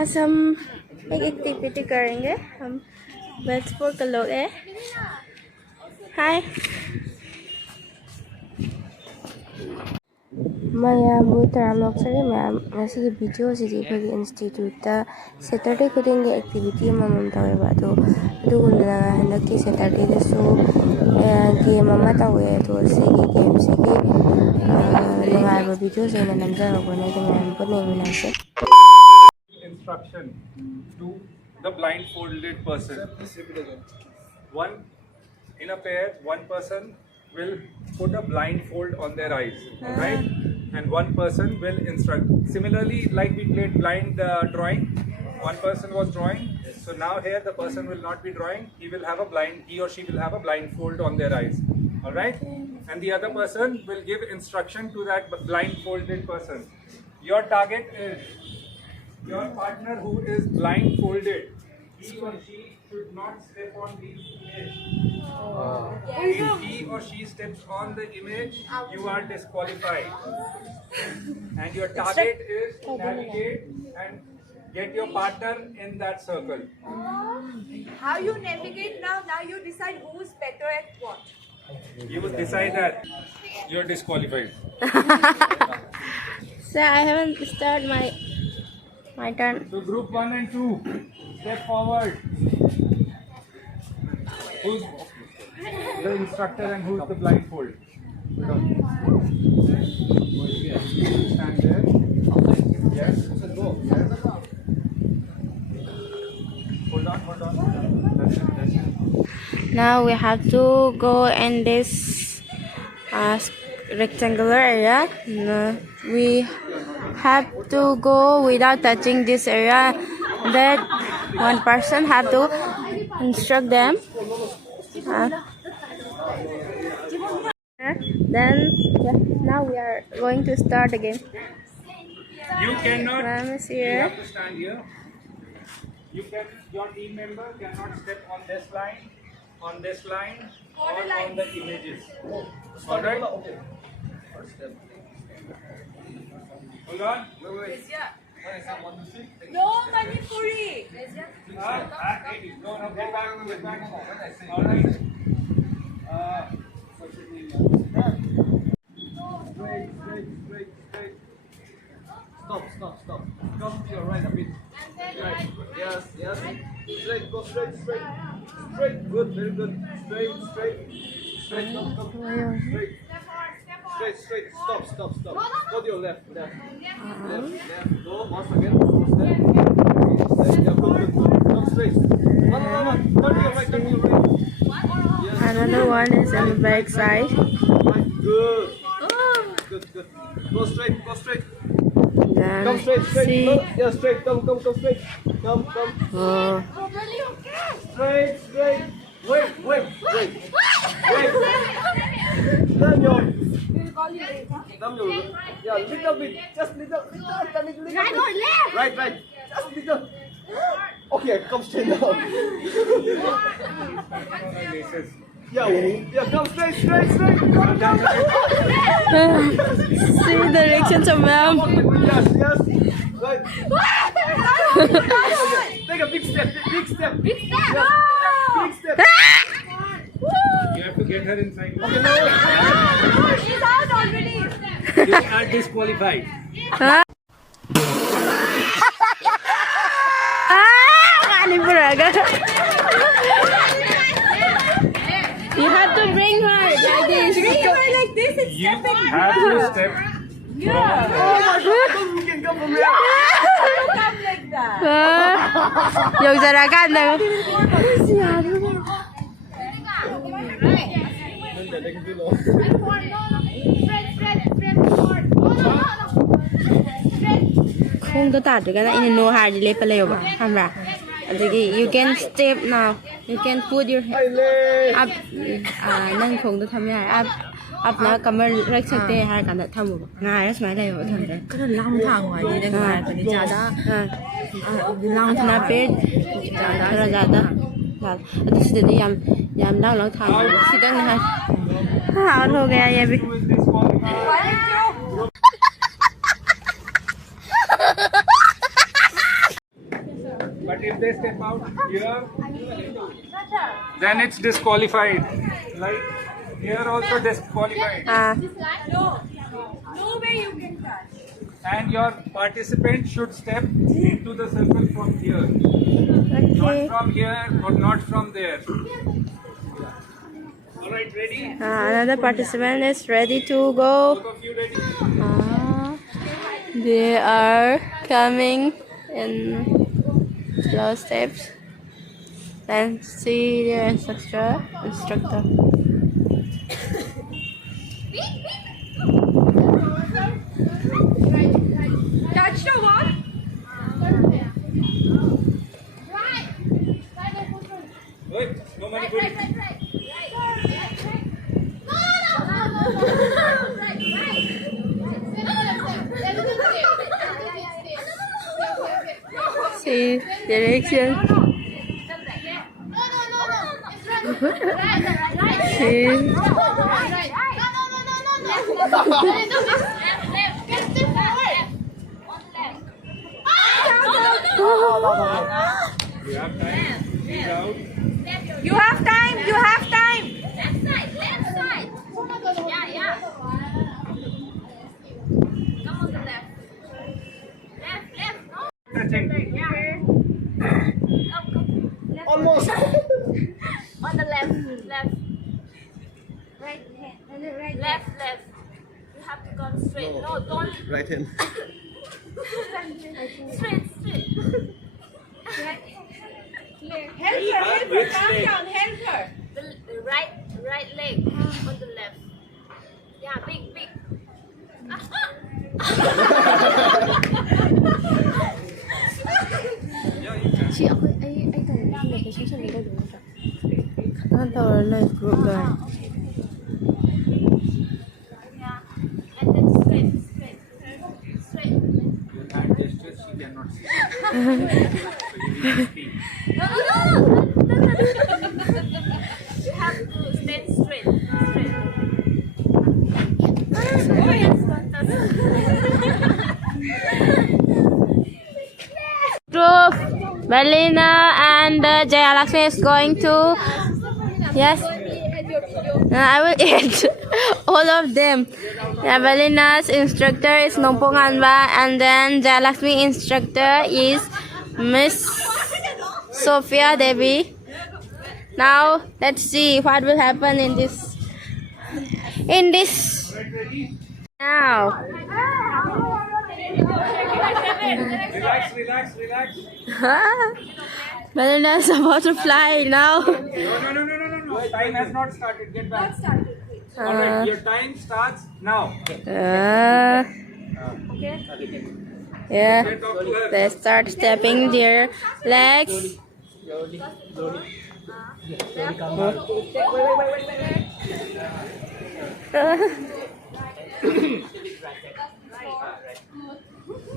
आज हम एक एक्टिविटी करेंगे. हम वेट्स फॉर का लोग है. हाय मैम तरामोक्सरी मैम वीडियो से इंस्टीट्यूट सैटरडे खुद एक्टिविटी तौब हंक सैटरडे गेम तौे गेम से नाब वीडियो नमजरबने मैम पुनः instruction to the blindfolded person. One in a pair, one person will put a blindfold on their eyes, right? And one person will instruct. Similarly, like we played blind drawing, one person was drawing. So now here the person will not be drawing. He or she will have a blindfold on their eyes. All right? And the other person will give instruction to that blindfolded person. Your target is your partner who is blindfolded. He or she should not step on the image. If he or she steps on the image, you are disqualified. And your target is to navigate and get your partner in that circle. How you navigate now? Now you decide who's better at what. You will decide that. You are disqualified. So I haven't started my turn. So group 1 and 2, step forward. Who's the instructor and who's the blindfold? Stand there. Yes. Go. Yes. Hold on. That's it. Now we have to go in this rectangular area. We have to go without touching this area. That one person have to instruct them. Then now we are going to start again. You cannot. Ma'am is You here. have to stand here. Your team member cannot step on this line, or on the images. All right. Hold on. No, Manipuri. No, get back. All right. Straight. Stop. Come to your right a bit. Right. Yes. Straight. Go straight. Good. Very good. Straight. Come. Straight. Stop. Go to your left. Left. Go once again. Step. Yeah, good. Come straight. No. Turn to your right. Yes. Another one is on the back side. Right. Good. Go straight. Then Come straight. see. Yeah, straight. Come straight. Come. Oh. Straight. Wait. Turn your. Yeah, little bit. Just little. Right or left? Right. Just little. Okay, come straight now. Yeah, come straight. See directions of ma'am. Yes. Right. Take a big step. Big step. Big step. You have to get her inside. Okay, no. She's out already. You are disqualified. You have to bring her like this. Bring her like this and You step in. have to step. Yeah. You can come from here. Don't come like that. Dùng ra cái này. Không có tạt được cái này no hard đi lấy phải lấy吧，看吧。You can step now. You can put your head up. Nâng không được tham gia up nó cầm rách sạch tê hai cả tham một ngày đó mấy đây ở thằng đấy. Cái là long thang ngoài đi đây ngoài còn đi chả đó. Long thang bên ra ra đó. Thì sẽ đi làm đau long thang. Thì đang này. Hảo thôi cái gì vậy? they step out here, then it's disqualified. Like here also disqualified. No. Nowhere you can touch. And your participant should step into the circle from here. Not Okay. from here or not from there. Alright, ready? Another participant is ready to go. Both of you ready? They are coming in slow steps. Then see their instructor. Touch the wall. Wait, no Manipuri. See direction. See. You have time. Breathe out. You have time. You have time. Left side. Yeah. Come on the left. Left. No. Touching. Almost. On the left. Right hand. And then right. Left. You have to go straight. No, don't. Right hand. Straight. Help her. Calm down. Help her. The right leg on the left. Yeah, big. Group rồi. Yeah. And then straight. Your hand gestures she cannot see. So you need to speak. No. You have to stand straight. Oh, yes, fantastic. Group, Belina and Jayalakshmi is going to. Yes. I will eat all of them. Belina's instructor is Nomponganba, and then Jayalakshmi instructor is Miss Sophia Devi. Now let's see what will happen in this. Now. Relax. Belina is about to fly now. No. Time has not started. Get back. Alright, your time starts now. Yeah. Get off to her. They start stepping their legs.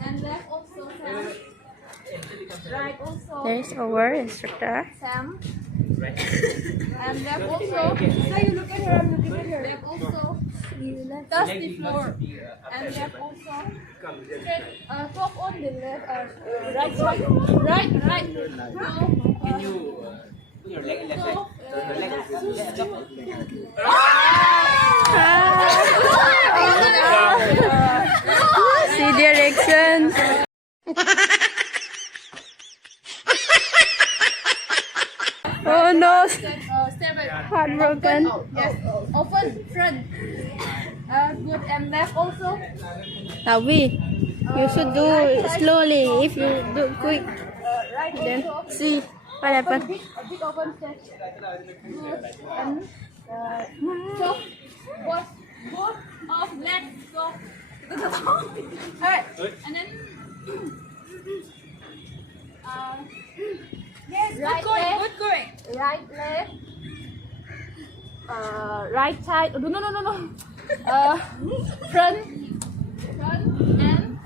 And left also, Sam. Right also, There's our instructor. Sam. And left also. So you look at her. I'm looking at her. Left also. Touch the floor. And left also. Straight. Top on the left. Right side. Right. Can you put your leg left side? See directions. Oh no, Step back. heartbroken. Yes. Open front. Good. And left also. Navi, you should do slowly. If you do quick, Right then also. see what happens. Big open step. Good. And so both of legs go. Alright. And then Yes. Right Good going. leg. Good going. right leg. Right side. No. Front and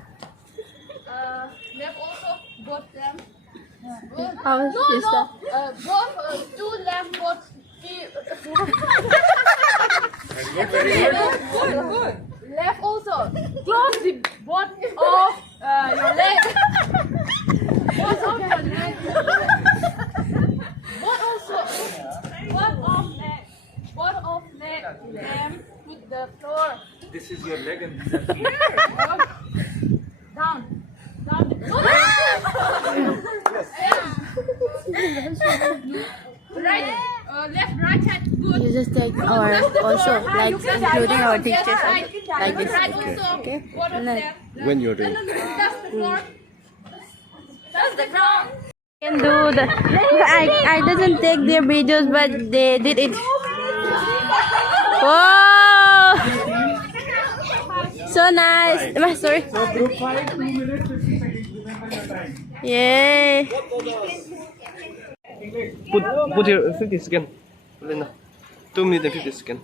left also. Both them. How is this? Both two left, both feet. Good. Left also. Close the both of your leg. Both of your leg. take our also like including our teachers like this. Right also. Okay. Both of And then them. When you're doing. That's the floor. That's the ground. can do the. I doesn't take their videos, but they did it. Whoa! So nice. Sorry. So group 5, 2 minutes, 50 seconds. Remember your time. Yay! Put here 50 seconds. 2 minutes and 50 seconds.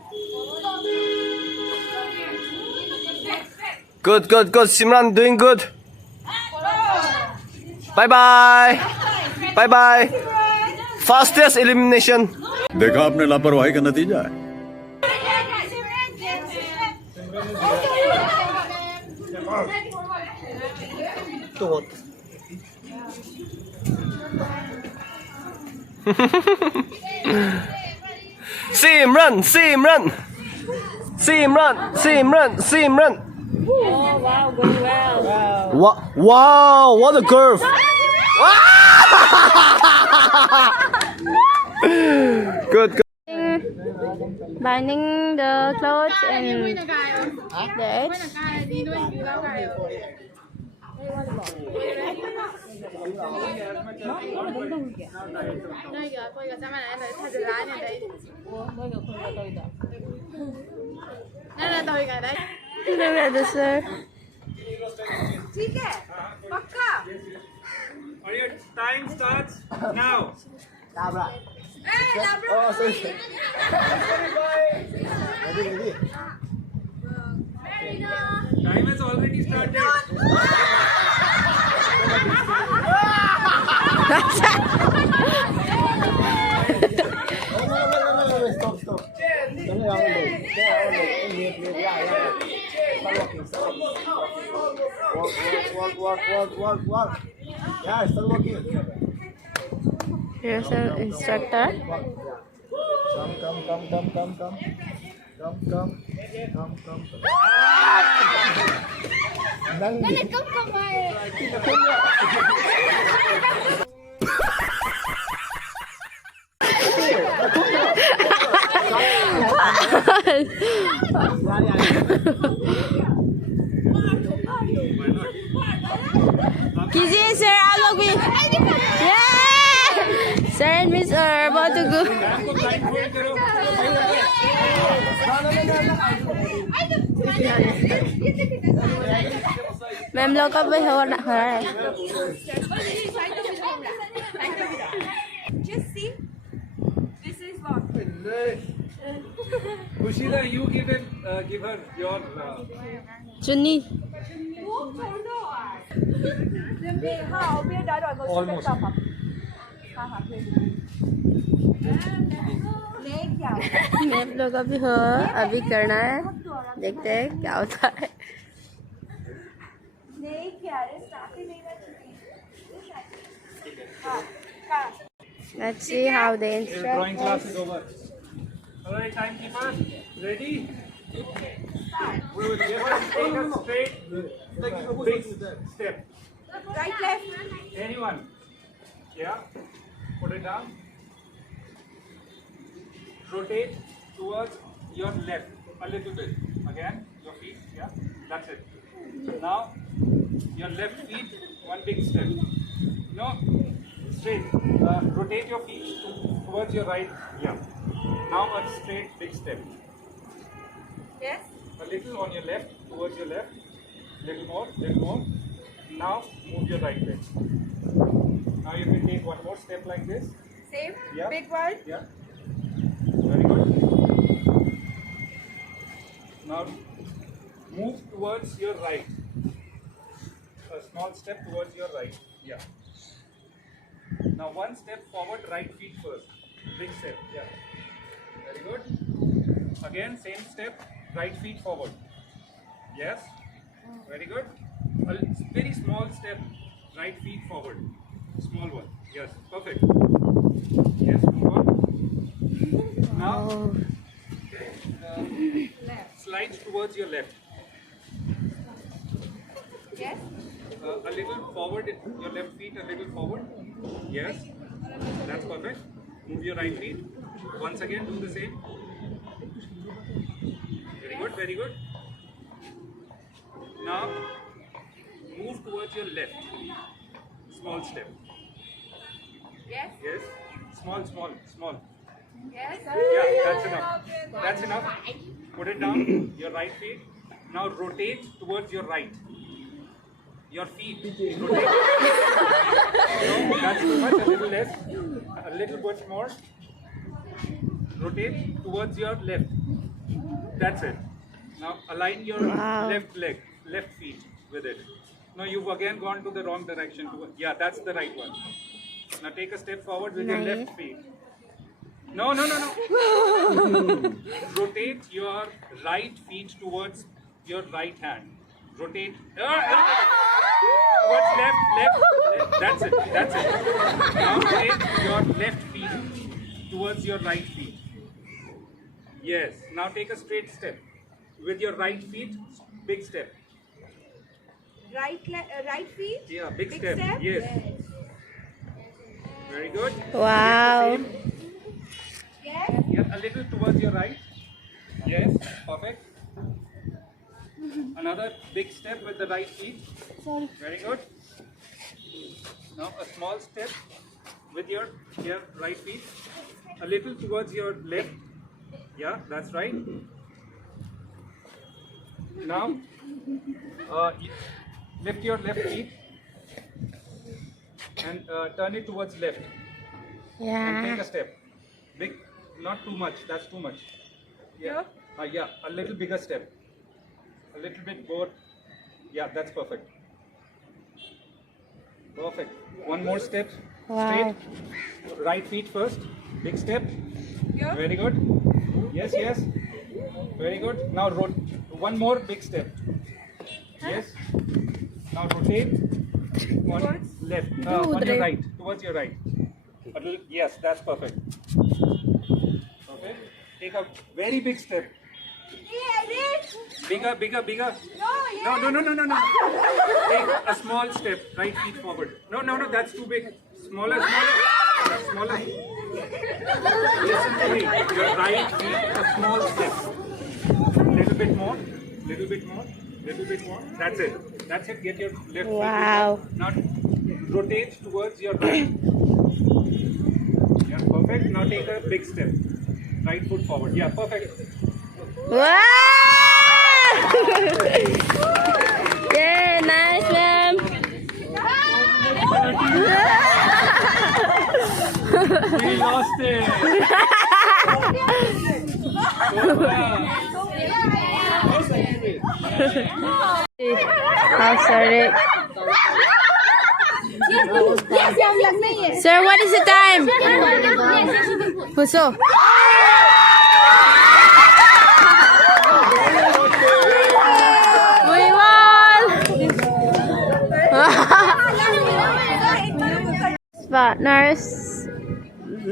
Good, good, good. Simran doing good. Bye bye. Bye bye. Fastest elimination. देखा आपने लापरवाही का नतीजा है Simran, Simran. Simran, Simran, Simran. Oh wow, going well. Wow, what a curve. Good, good. Binding the clothes and the edge. Look at this, sir. ठीक है पक्का Or your time starts now. Time has already started. Walk. Yeah, start walking. Here's an instructor. Come. कीजिए sir, आप लोग भी. Yeah! Sir and Miss are about to go. आपको blindfold करो. Ma'am लोग का भी हो रहा है. just see this is what Kushida, you give her your. चुन्नी. हाँ we are done almost हाँ नहीं क्या मैम लोग का भी हो अभी करना है. देखते हैं क्या होता है. नहीं क्या रे स्टार्ट ही नहीं Let's see how they Your instruct drawing class us. is over. Alright, timekeeper, ready? We will give her take a straight big step. right left Anyone? Yeah. Put it down. Rotate towards your left a little bit. Again, your feet. Yeah. That's it. Now, your left feet, one big step. No, straight. Rotate your feet towards your right. Yeah. Now a straight big step. yes A little on your left, towards your left. Little more, little more. Now move your right leg. Now you can take one more step like this. same Yeah. big one Yeah. Very good. Now move towards your right. A small step towards your right. Yeah. Now one step forward, right feet first. Big step. Yeah. Very good. Again, same step, right feet forward. Yes. Very good. A very small step, right feet forward. Small one. Yes. Perfect. Yes. Move on. Now, slides towards your left. yes A little forward, your left feet a little forward. Yes. That's perfect. Move your right feet. Once again, do the same. good, very good. Now, move towards your left. Small step. Yes. Yes. Small, small, small. Yes. Yeah, that's enough. That's enough. Put it down. Your right feet. Now rotate towards your right. Your feet. Rotate. No, that's too much. A little less. A little bit more. Rotate towards your left. That's it. Now align your left leg, left feet with it. No, you've again gone to the wrong direction. Yeah, that's the right one. Now take a step forward with your left feet. No, no, no, no. Rotate your right feet towards your right hand. Rotate. Towards left, left, left. That's it. That's it. Now rotate your left feet towards your right feet. Yes. Now take a straight step. With your right feet, big step. Right feet. Yeah, big step. Yes. Very good. Wow. Yes. Yeah, a little towards your right. Yes, perfect. Another big step with the right feet. Very good. Now a small step with your right feet. A little towards your left. Yeah, that's right. Now, lift your left feet and turn it towards left. And take a step. Big, not too much. That's too much. Yeah. Yeah, a little bigger step. A little bit more. Yeah, that's perfect. Perfect. One more step. Straight. Right feet first. Big step. Very good. Yes, yes. Very good. Now one more big step. Yes. Now rotate on left. On your right. Towards your right. Yes, that's perfect. Okay. Take a very big step. Bigger, bigger, bigger. No, no, no, no, no, no. Take a small step. Right feet forward. No, no, no. That's too big. Smaller, smaller. Smaller. Listen to me. Your right feet, a small step. Little bit more. Little bit more. Little bit more. That's it. That's it. Get your left Wow. feet. Now rotate towards your right. Yeah, perfect. Now take a big step. Right foot forward. Yeah, perfect. Wow! Yeah, nice, ma'am. We lost it. Oh, sorry. Sir, what is the time? Puso. We won! Partners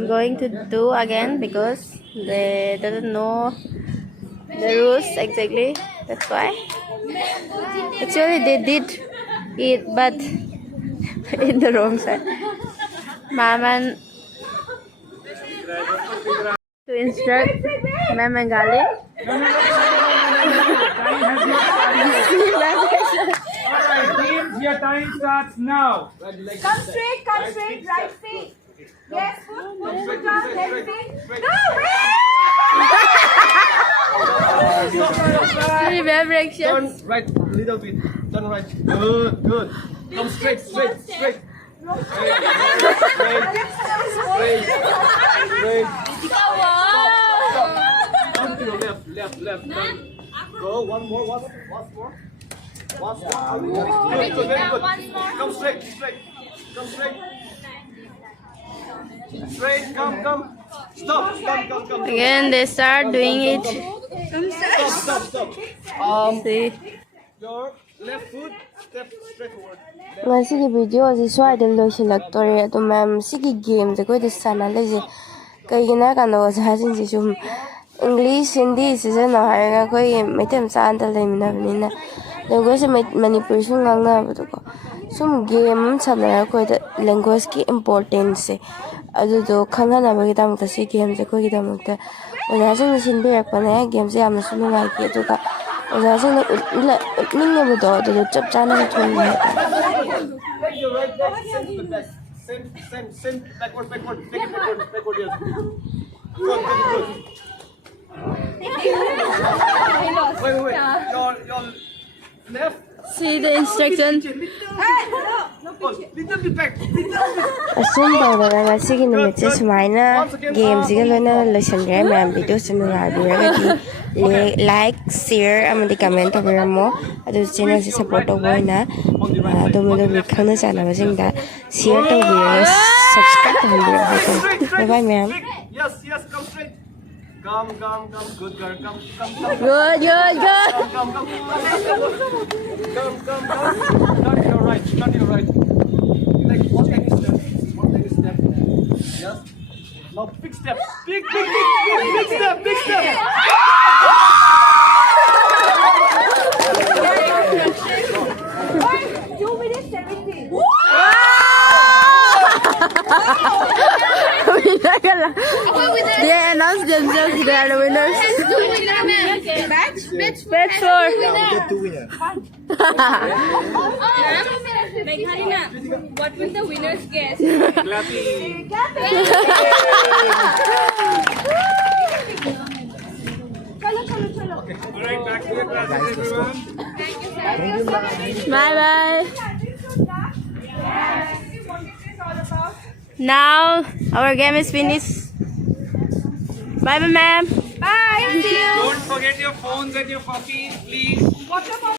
going to do again because they didn't know the rules exactly. That's why. Actually, they did it, but in the wrong side. Maman to instruct Ma'am and Gali. Alright, teams, your time starts now. Come straight, right feet. Yes, foot down, left feet. No, Three vibrations. Turn right, little bit. Turn right. Good, good. Come straight, straight, straight. Straight, straight. Come to the left, left, left. Go, one more, one more. Once more. Very good, very good. Come straight, straight. Come straight. Straight, come. Stop, come. Again, they start doing it. Stop. See. Your left foot, step straight forward. Masigi video is swide loisilaktori to ma'am sigi game the go this sana lezi kaigina kano sajin si sum English Hindi season na haraga koi metem sa anta lemina benina language Manipuri sum ngangna butuko sum game sana koi the language ki importance adu do khanga na bagi tam ta si game je koi ki tam ta ꯑꯣꯖꯥꯁꯤꯡꯅ ꯁꯤꯟꯕꯤꯔꯛꯄꯅꯦ ꯒꯦꯝꯁꯦ ꯌꯥꯝꯅꯁꯨ ꯅꯨꯡꯉꯥꯏꯈꯤ ꯑꯗꯨꯒ ꯑꯣꯖꯥꯁꯤꯡꯅ ꯎꯠꯅꯤꯡꯉꯕꯗꯣ ꯑꯗꯨꯗꯣ ꯆꯞ ꯆꯥꯅ ꯊꯣꯡꯉꯦ ꯍꯥꯏꯇꯥꯔꯦ. Take your right leg, same to the back. Same, backward. Take it backward, yes. Good. Wait. Your left. See the instruction. Little bit back. ꯑꯁꯨꯝ ꯇꯧꯗꯅ ꯉꯁꯤꯒꯤ ꯅꯨꯃꯤꯠꯁꯦ ꯁꯨꯃꯥꯏꯅ ꯒꯦꯝꯁꯤꯒ ꯂꯣꯏꯅꯅ ꯂꯣꯏꯁꯤꯟꯈ꯭ꯔꯦ ꯃꯌꯥꯝ ꯚꯤꯗꯤꯑꯣꯁꯤ ꯅꯨꯡꯉꯥꯏꯕꯤꯔꯒꯗꯤ ꯂꯥꯏꯛ ꯁꯤꯌꯔ ꯑꯃꯗꯤ ꯀꯃꯦꯟ ꯇꯧꯕꯤꯔꯝꯃꯣ ꯑꯗꯨ ꯆꯦꯅꯦꯜꯁꯤ ꯁꯞꯄꯣꯔꯠ ꯇꯧꯕ ꯑꯣꯏꯅ ꯑꯗꯣꯝꯒꯤ ꯈꯪꯅ ꯆꯥꯟꯅꯕꯁꯤꯡꯗ ꯁꯤꯌꯔ ꯇꯧꯕꯤꯔꯒ ꯁꯕꯁꯀ꯭ꯔꯥꯏꯕ ꯇꯧꯍꯟꯕꯤꯔꯛꯑꯣ ꯍꯥꯏꯇꯥꯔꯦ. バイバイꯃꯌꯥꯝ. Yes, come straight. Come. Good girl, come. Good. Come. Turn to your right. Like, one leg is step. Yes. Now, big step. Big step. 2 minutes 17. Winner ka lang. They announced themselves they are the winners. Batch 4. Get 2 winners. What will the winners guess? चलो. Alright, back to your classes, everyone. Bye. Now our game is finished. Bye, ma'am. Bye. See you. Don't forget your phones and your coffees, please.